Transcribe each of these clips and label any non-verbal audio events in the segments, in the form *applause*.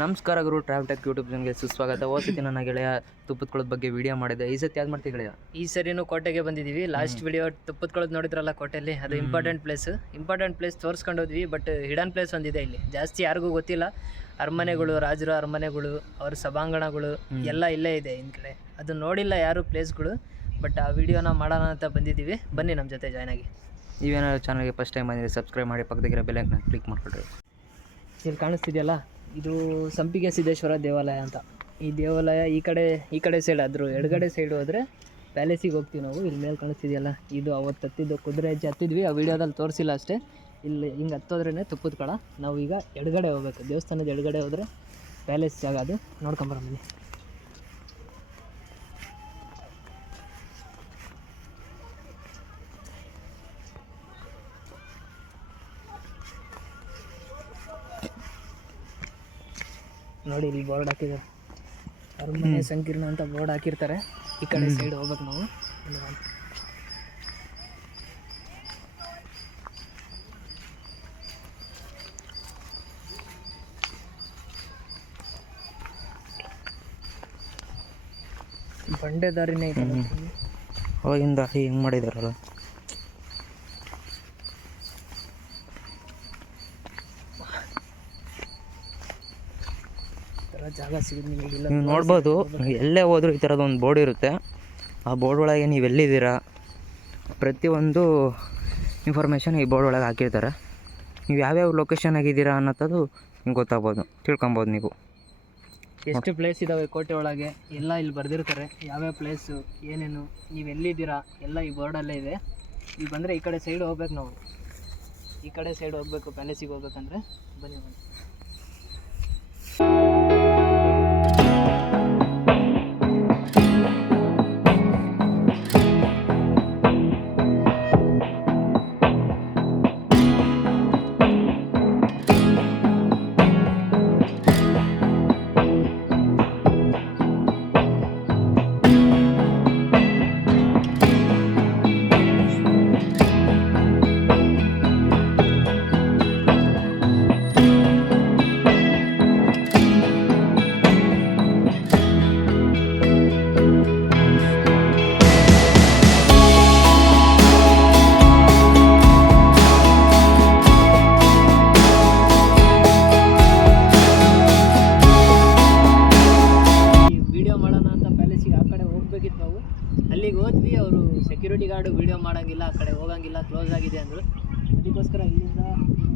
ನಮಸ್ಕಾರ ಗುರು travel tech YouTube ಚಾನಲ್ಗೆ ಸುಸ್ವಾಗತ. ಹೋದ ಸತಿ ನನ್ನ ಗೆಳೆಯ ತುಪ್ಪದ ಬಗ್ಗೆ ವಿಡಿಯೋ ಮಾಡಿದೆ. ಈ ಸತಿ ಯಾವ್ದು ಮಾಡ್ತೀವಿ ಗೆಳೆಯ? ಈ ಸರಿನೂ ಕೋಟೆಗೆ ಬಂದಿದ್ದೀವಿ ಲಾಸ್ಟ್ ವಿಡಿಯೋ ತುಪ್ಪದ ನೋಡಿದ್ರಲ್ಲ ಕೋಟೆಯಲ್ಲಿ? ಅದು ಇಂಪಾರ್ಟೆಂಟ್ ಪ್ಲೇಸ್ ಇಂಪಾರ್ಟೆಂಟ್ ಪ್ಲೇಸ್ ತೋರಿಸ್ಕೊಂಡು ಹೋದ್ವಿ ಬಟ್ ಹಿಡನ್ ಪ್ಲೇಸ್ ಒಂದಿದೆ ಇಲ್ಲಿ. ಜಾಸ್ತಿ ಯಾರಿಗೂ ಗೊತ್ತಿಲ್ಲ. ಅರಮನೆಗಳು ರಾಜರ ಅರಮನೆಗಳು ಅವ್ರ ಸಭಾಂಗಣಗಳು ಎಲ್ಲ ಇಲ್ಲೇ ಇದೆ ಇನ್ ಕಡೆ. ಅದು ನೋಡಿಲ್ಲ ಯಾರು ಪ್ಲೇಸ್ಗಳು ಬಟ್ ಆ ವಿಡಿಯೋನ ಮಾಡೋಣ ಅಂತ ಬಂದಿದ್ದೀವಿ ಬನ್ನಿ ನಮ್ಮ ಜೊತೆ ಜಾಯ್ನ್ ಆಗಿ. ನೀವೇನಾದ್ರು ಚಾನಲ್ಗೆ ಫಸ್ಟ್ ಟೈಮ್ ಬಂದಿದೆ ಸಬ್ಸ್ಕ್ರೈಬ್ ಮಾಡಿ ಪಕ್ಕದಾಗಿರೋ ಬೆಲ್ಲೈಕ್ನ ಕ್ಲಿಕ್ ಮಾಡ್ಕೊಳ್ರಿ ಇಲ್ಲಿ ಕಾಣಿಸ್ತಿದೆಯಲ್ಲ? ಇದು ಸಂಪಿಗೆ ಸಿದ್ದೇಶ್ವರ ದೇವಾಲಯ ಅಂತ. ಈ ದೇವಾಲಯ ಈ ಕಡೆ ಈ ಕಡೆ ಸೈಡ್ ಆದರೂ ಎಡಗಡೆ ಸೈಡ್ ಹೋದರೆ ಪ್ಯಾಲೇಸಿಗೆ ಹೋಗ್ತೀವಿ ನಾವು. ಇಲ್ಲಿ ಮೇಲೆ ಕಾಣಿಸ್ತಿದೆಯಲ್ಲ, ಇದು ಅವತ್ತು ಹತ್ತಿದ್ದು ಕುದುರೆ ಹೆಜ್ಜೆ ಹತ್ತಿದ್ವಿ. ಆ ವಿಡಿಯೋದಲ್ಲಿ ತೋರಿಸಿಲ್ಲ ಅಷ್ಟೇ. ಇಲ್ಲಿ ಹಿಂಗೆ ಹತ್ತೋದ್ರೇ ತುಪ್ಪದ ನಾವು ಈಗ ಎಡಗಡೆ ಹೋಗ್ಬೇಕು. ದೇವಸ್ಥಾನದ ಎಡಗಡೆ ಹೋದರೆ ಪ್ಯಾಲೇಸ್ ಜಾಗ ಅದು. ನೋಡ್ಕೊಂಬರಮ್ಮಿ ನೋಡಿ ಇಲ್ಲಿ ಬೋರ್ಡ್ ಹಾಕಿದ್ದಾರೆ. ಅರಮನೆ ಸಂಕೀರ್ಣ ಅಂತ ಬೋರ್ಡ್ ಹಾಕಿರ್ತಾರೆ. ಈ ಕಡೆ ಸೈಡ್ ಹೋಗ್ಬೇಕು ನಾವು. ಬಂಡೆ ದಾರಿನೇ ಇದೆ ಅವಾಗಿಂದ ಹಿಂಗೆ ಮಾಡಿದಾರಲ್ಲ. ಜಾಗ ಇಲ್ಲ ನೀವು ನೋಡ್ಬೋದು ಎಲ್ಲೇ ಹೋದ್ರು ಈ ಥರದ ಒಂದು ಬೋರ್ಡ್ ಇರುತ್ತೆ. ಆ ಬೋರ್ಡ್ ಒಳಗೆ ನೀವು ಎಲ್ಲಿದ್ದೀರಾ ಪ್ರತಿಯೊಂದು ಇನ್ಫಾರ್ಮೇಷನ್ ಈ ಬೋರ್ಡ್ ಒಳಗೆ ಹಾಕಿರ್ತಾರೆ. ನೀವು ಯಾವ್ಯಾವ ಲೊಕೇಶನ್ ಆಗಿದ್ದೀರಾ ಅನ್ನೋದು ನಿಮ್ಗೆ ಗೊತ್ತಾಗ್ಬೋದು ತಿಳ್ಕೊಬೋದು ನೀವು. ಎಷ್ಟು ಪ್ಲೇಸ್ ಇದಾವೆ ಕೋಟೆ ಒಳಗೆ ಎಲ್ಲ ಇಲ್ಲಿ ಬರೆದಿರ್ತಾರೆ. ಯಾವ್ಯಾವ ಪ್ಲೇಸು ಏನೇನು ನೀವು ಎಲ್ಲಿದ್ದೀರಾ ಎಲ್ಲ ಈ ಬೋರ್ಡಲ್ಲೇ ಇದೆ. ಇಲ್ಲಿ ಬಂದರೆ ಈ ಕಡೆ ಸೈಡ್ ಹೋಗ್ಬೇಕು ನಾವು. ಈ ಕಡೆ ಸೈಡ್ ಹೋಗ್ಬೇಕು ಪ್ಯಾಲೇಸಿಗೆ ಹೋಗ್ಬೇಕಂದ್ರೆ ಬನ್ನಿ ಬನ್ನಿ. ಅವರು ಸೆಕ್ಯೂರಿಟಿ ಗಾರ್ಡು ವಿಡಿಯೋ ಮಾಡೋಂಗಿಲ್ಲ, ಆ ಕಡೆ ಹೋಗಂಗಿಲ್ಲ ಕ್ಲೋಸ್ ಆಗಿದೆ ಅಂದರು. ಅದಕ್ಕೋಸ್ಕರ ಇಲ್ಲಿಂದ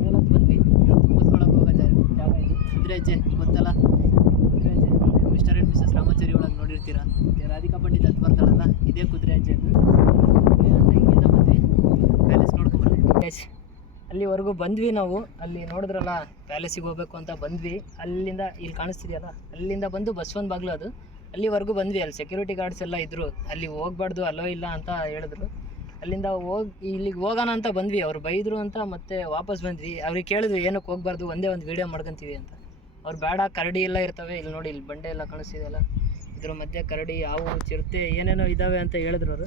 ಮೇಲಕ್ಕೆ ಬಂದ್ವಿ. ಕೂತ್ಕೊಳ್ಳೋಕೆ ಹೋಗೋ ಜಾಗ ಜಾಗ ಇದು. ಕುದುರೆ ಹೆಜ್ಜೆ ಗೊತ್ತಲ್ಲ? ಕುದುರೆಜ್ಜೆ ಮಿಸ್ಟರ್ ಆ್ಯಂಡ್ ಮಿಸಸ್ ರಾಮಾಚಾರಿ ಒಳಗೆ ನೋಡಿರ್ತೀರ? ರಾಧಿಕಾ ಪಂಡಿತ್ ಅಂತ ಬರ್ತಾಳಲ್ಲ, ಇದೇ ಕುದುರೆ ಇಲ್ಲಿಂದ ಇಲ್ಲಿಂದ ಬಂದ್ವಿ. ಪ್ಯಾಲೇಸ್ ನೋಡ್ಕೊಂಬರ್ತೀವಿ ಪ್ಯಾಲೇಸ್ ಅಲ್ಲಿವರೆಗೂ ಬಂದ್ವಿ ನಾವು. ಅಲ್ಲಿ ನೋಡಿದ್ರಲ್ಲ ಪ್ಯಾಲೇಸಿಗೆ ಹೋಗ್ಬೇಕು ಅಂತ ಬಂದ್ವಿ. ಅಲ್ಲಿಂದ ಇಲ್ಲಿ ಕಾಣಿಸ್ತಿದೆಯಲ್ಲ? ಅಲ್ಲಿಂದ ಬಂದು ಬಸವನ ಬಾಗ್ಲು ಅದು. ಅಲ್ಲಿವರೆಗೂ ಬಂದ್ವಿ. ಅಲ್ಲಿ ಸೆಕ್ಯೂರಿಟಿ ಗಾರ್ಡ್ಸ್ ಎಲ್ಲ ಇದ್ದರು ಅಲ್ಲಿ ಹೋಗ್ಬಾರ್ದು ಅಲೋ ಇಲ್ಲ ಅಂತ ಹೇಳಿದ್ರು. ಅಲ್ಲಿಂದ ಹೋಗಿ, ಇಲ್ಲಿಗೆ ಹೋಗೋಣ ಅಂತ ಬಂದ್ವಿ. ಅವ್ರು ಬೈದ್ರು ಅಂತ ಮತ್ತೆ ವಾಪಸ್ ಬಂದ್ವಿ. ಅವ್ರಿಗೆ ಕೇಳಿದ್ವಿ, ಏನಕ್ಕೆ ಹೋಗ್ಬಾರ್ದು? ಒಂದೇ ಒಂದು ವೀಡಿಯೋ ಮಾಡ್ಕೊತೀವಿ ಅಂತ. ಅವ್ರು ಬೇಡ, ಕರಡಿ ಎಲ್ಲ ಇರ್ತವೆ. ಇಲ್ಲಿ ನೋಡಿ, ಇಲ್ಲಿ ಬಂಡೆ ಎಲ್ಲ ಕಾಣಿಸ್ತಿದೆಯಲ್ಲ ಇದ್ರ ಮಧ್ಯೆ ಕರಡಿ, ಹಾವು, ಚಿರತೆ, ಏನೇನೋ ಇದ್ದಾವೆ ಅಂತ ಹೇಳಿದ್ರು ಅವರು.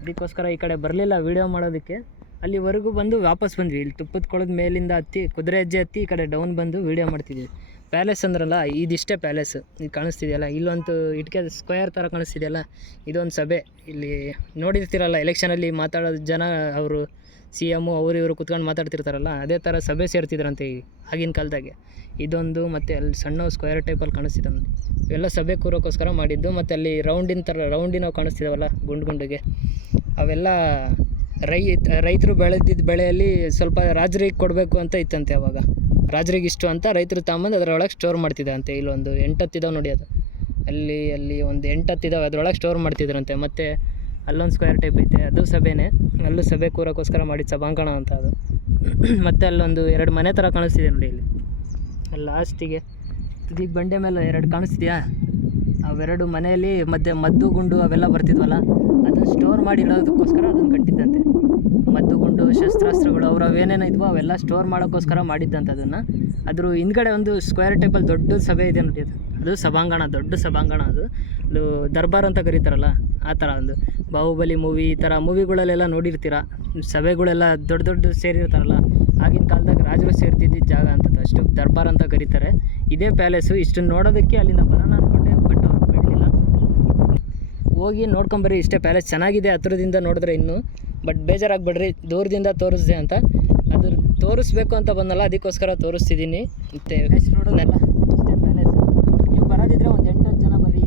ಅದಕ್ಕೋಸ್ಕರ ಈ ಕಡೆ ಬರಲಿಲ್ಲ ವೀಡಿಯೋ ಮಾಡೋದಕ್ಕೆ. ಅಲ್ಲಿವರೆಗೂ ಬಂದು ವಾಪಸ್ ಬಂದ್ವಿ. ಇಲ್ಲಿ ತುಪ್ಪದ ಕೊಳದ ಮೇಲಿಂದ ಹತ್ತಿ, ಕುದುರೆ ಹೆಜ್ಜೆ ಹತ್ತಿ ಈ ಕಡೆ ಡೌನ್ ಬಂದು ವೀಡಿಯೋ ಮಾಡ್ತಿದ್ವಿ. ಪ್ಯಾಲೇಸ್ ಅಂದ್ರಲ್ಲ, ಇದಿಷ್ಟೇ ಪ್ಯಾಲೇಸ್. ಇದು ಕಾಣಿಸ್ತಿದೆಯಲ್ಲ? ಇಲ್ಲೊಂದು ಇಟ್ಕೆ ಸ್ಕ್ವೇರ್ ಥರ ಕಾಣಿಸ್ತಿದೆಯಲ್ಲ? ಇದೊಂದು ಸಭೆ. ಇಲ್ಲಿ ನೋಡಿರ್ತೀರಲ್ಲ ಎಲೆಕ್ಷನಲ್ಲಿ ಮಾತಾಡೋ ಜನ, ಅವರು ಸಿ ಎಮ್ಮು ಅವರು ಇವರು ಕುತ್ಕೊಂಡು ಮಾತಾಡ್ತಿರ್ತಾರಲ್ಲ, ಅದೇ ಥರ ಸಭೆ ಸೇರ್ತಿದ್ರಂತೆ ಆಗಿನ ಕಾಲದಾಗೆ. ಇದೊಂದು ಮತ್ತು ಅಲ್ಲಿ ಸಣ್ಣ ಸ್ಕ್ವೇರ್ ಟೈಪಲ್ಲಿ ಕಾಣಿಸ್ತಿದೆ ನೋಡಿ. ಇವೆಲ್ಲ ಸಭೆ ಕೂರೋಕ್ಕೋಸ್ಕರ ಮಾಡಿದ್ದು, ಮತ್ತು ಅಲ್ಲಿ ರೌಂಡಿನ ಥರ ರೌಂಡಿನವು ಕಾಣಿಸ್ತಿದಾವಲ್ಲ, ಗುಂಡು ಗುಂಡಿಗೆ. ಅವೆಲ್ಲ ರೈ ರೈತರು ಬೆಳೆದಿದ್ದ ಬೆಳೆಯಲ್ಲಿ ಸ್ವಲ್ಪ ರಾಜರಿಗೆ ಕೊಡಬೇಕು ಅಂತ ಇತ್ತಂತೆ ಅವಾಗ. ರಾಜರಿಗೆ ಇಷ್ಟು ಅಂತ ರೈತರು ತಗೊಂಬಂದು ಅದರೊಳಗೆ ಸ್ಟೋರ್ ಮಾಡ್ತಿದ್ದಂತೆ ಇಲ್ಲೊಂದು ಎಂಟತ್ತಿದಾವೆ ನೋಡಿ ಅದು. ಅಲ್ಲಿ ಅಲ್ಲಿ ಒಂದು ಎಂಟತ್ತಿದಾವೆ, ಅದರೊಳಗೆ ಸ್ಟೋರ್ ಮಾಡ್ತಿದ್ರಂತೆ. ಮತ್ತು ಅಲ್ಲೊಂದು ಸ್ಕ್ವೇರ್ ಟೈಪ್ ಐತೆ. ಅದು ಸಭೆನೇ. ಅಲ್ಲೂ ಸಭೆ ಕೂರೋಕ್ಕೋಸ್ಕರ ಮಾಡಿದ ಸಭಾಂಗಣ ಅಂತ ಅದು. *clears throat* ಮತ್ತು ಅಲ್ಲೊಂದು ಎರಡು ಮನೆ ಥರ ಕಾಣಿಸ್ತಿದೆ ನೋಡಿ ಇಲ್ಲಿ. ಅಲ್ಲಿ ಲಾಸ್ಟಿಗೆ ತುದಿಗೆ ಬಂಡೆ ಮೇಲೆ ಎರಡು ಕಾಣಿಸ್ತಿದೆಯಾ? ಅವೆರಡು ಮನೆಯಲ್ಲಿ ಮಧ್ಯೆ ಮದ್ದು, ಗುಂಡು ಅವೆಲ್ಲ ಬರ್ತಿದ್ವಲ್ಲ, ಅದನ್ನು ಸ್ಟೋರ್ ಮಾಡಿ ಇಡೋದಕ್ಕೋಸ್ಕರ ಅದನ್ನು ಕಟ್ಟಿದ್ದಂತೆ. ಮದ್ದು ಗುಂಡು ಶಸ್ತ್ರಾಸ್ತ್ರಗಳು, ಅವ್ರು ಅವೇನೇನೋ ಇದ್ವೋ ಅವೆಲ್ಲ ಸ್ಟೋರ್ ಮಾಡೋಕ್ಕೋಸ್ಕರ ಅದನ್ನು ಅದ್ರ ಹಿಂದ್ಗಡೆ ಒಂದು ಸ್ಕ್ವೇರ್ ಟೇಬಲ್ ದೊಡ್ಡ ಸಭೆ ಇದೆ ನೋಡಿ ಅದು. ಅದು ಸಭಾಂಗಣ, ದೊಡ್ಡ ಸಭಾಂಗಣ ಅದು. ಅದು ದರ್ಬಾರ್ ಅಂತ ಕರೀತಾರಲ್ಲ, ಆ ಥರ ಒಂದು. ಬಾಹುಬಲಿ ಮೂವಿ ಈ ಥರ ಮೂವಿಗಳಲ್ಲೆಲ್ಲ ನೋಡಿರ್ತೀರ? ಸಭೆಗಳೆಲ್ಲ ದೊಡ್ಡ ದೊಡ್ಡ ಸೇರಿರ್ತಾರಲ್ಲ. ಆಗಿನ ಕಾಲದಾಗ ರಾಜರು ಸೇರ್ತಿದ್ದಿದ್ದ ಜಾಗ ಅಂತದ್ದು. ಅಷ್ಟು ದರ್ಬಾರ್ ಅಂತ ಕರೀತಾರೆ. ಇದೇ ಪ್ಯಾಲೇಸು ಇಷ್ಟನ್ನು ನೋಡೋದಕ್ಕೆ ಅಲ್ಲಿಂದ ಬರೋಣ ಅಂದ್ಕೊಂಡೆ ಬಟ್ ಬಿಡಲಿಲ್ಲ. ಹೋಗಿ ನೋಡ್ಕೊಂಬರಿ ಇಷ್ಟೇ ಪ್ಯಾಲೇಸ್ ಚೆನ್ನಾಗಿದೆ. ಹತ್ರದಿಂದ ನೋಡಿದ್ರೆ ಇನ್ನೂ ಬಟ್ ಬೇಜಾರಾಗಬೇಡ್ರಿ ದೂರದಿಂದ ತೋರಿಸ್ದೆ ಅಂತ. ಅದ್ರ ತೋರಿಸ್ಬೇಕು ಅಂತ ಬಂದಲ್ಲ ಅದಕ್ಕೋಸ್ಕರ ತೋರಿಸ್ತಿದ್ದೀನಿ ಮತ್ತು ಪ್ಯಾಲೇಸ್ ನೀವು ಬರೋದಿದ್ರೆ ಒಂದು ಎಂಟು ಹತ್ತು ಜನ ಬರ್ರಿ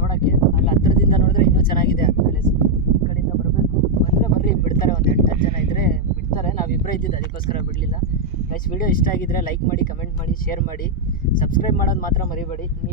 ನೋಡೋಕ್ಕೆ. ಅಲ್ಲಿ ಹತ್ರದಿಂದ ನೋಡಿದ್ರೆ ಇನ್ನೂ ಚೆನ್ನಾಗಿದೆ ಆ ಪ್ಯಾಲೇಸ್ ಈ ಕಡೆಯಿಂದ ಬರಬೇಕು. ಬಂದರೆ ಬರ್ರಿ ಬಿಡ್ತಾರೆ ಒಂದು ಎಂಟು ಹತ್ತು ಜನ ಇದ್ದರೆ ಬಿಡ್ತಾರೆ. ನಾವಿಬ್ಬರೇ ಇದ್ದಿದ್ದು ಅದಕ್ಕೋಸ್ಕರ ಬಿಡಲಿಲ್ಲ. ಗೈಸ್ ವಿಡಿಯೋ ಇಷ್ಟ ಆಗಿದ್ರೆ ಲೈಕ್ ಮಾಡಿ ಕಮೆಂಟ್ ಮಾಡಿ ಶೇರ್ ಮಾಡಿ. ಸಬ್ಸ್ಕ್ರೈಬ್ ಮಾಡೋದು ಮಾತ್ರ ಮರಿಬೇಡಿ. ನೀವು